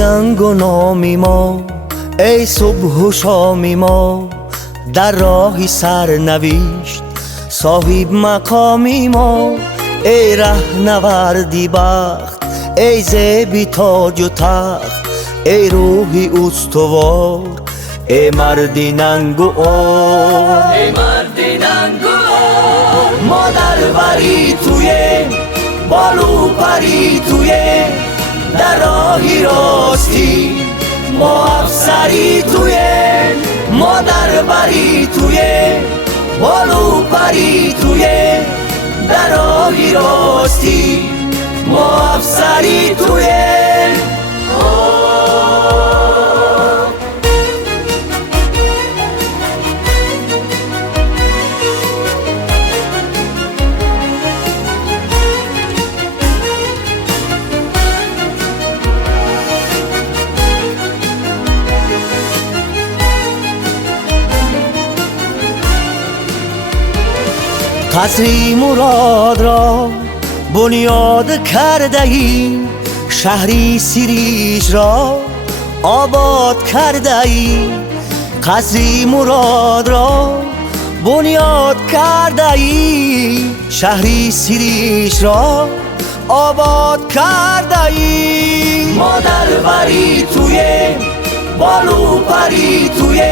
ننگ و نامی ما، ای صبح و شامی ما، در راهی سرنوشت صاحب مقامی ما. ای رهنوردی بخت، ای زیبی تاج و تخت، ای روحی استوار، ای مردی ننگ و آر، ای مردی ننگ و آر. ما در بری توی بالو پری توی در راهی راستی، ما افسری توی ما در بری توی بالو پری توی در راهی راستی، ما افسری توی قصری مراد را بنیاد کرده ای، شهری سیریش را آباد کرده ای. قصری مراد را بنیاد کرده ای، شهری سیریش را آباد کرده ای. ما در بری توی بالو پری توی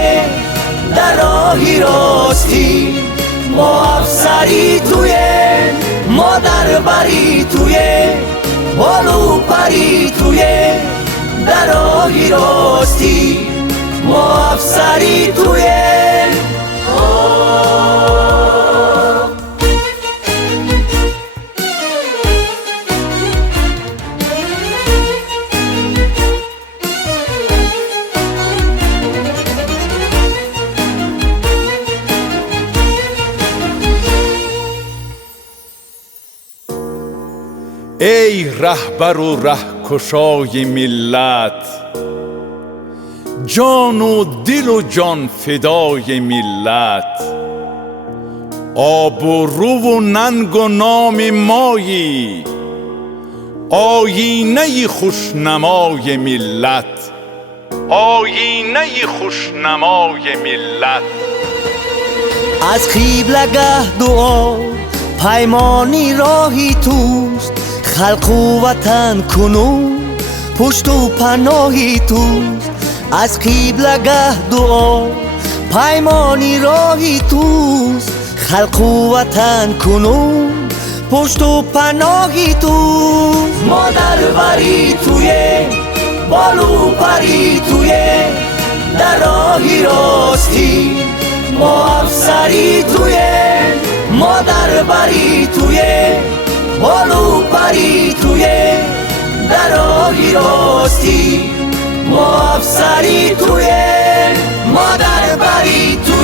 در راهی راستی، ما افسری توی ما در بری توی بالو پری توی در راهی راستی، ما افسری توی ای رهبر و رهکشای ملت، جان و دل و جان فدای ملت. آب و رو و ننگ و نام مایی، آیینه خوشنمای ملت، آیینه خوشنمای ملت. از قبلگه دعا پیمانی راهی توست، خلق و وطن کنون پشت و پناهی توست. از قبلگه دعا پیمانی راهی توست، خلق و وطن کنون پشت و پناهی توست. ما در بری توی بالو پری توی در راهی راستی، ما افسری توی ما در بری توی بالو پری توی در راهی راستی، ما افسری توی ما در بری توی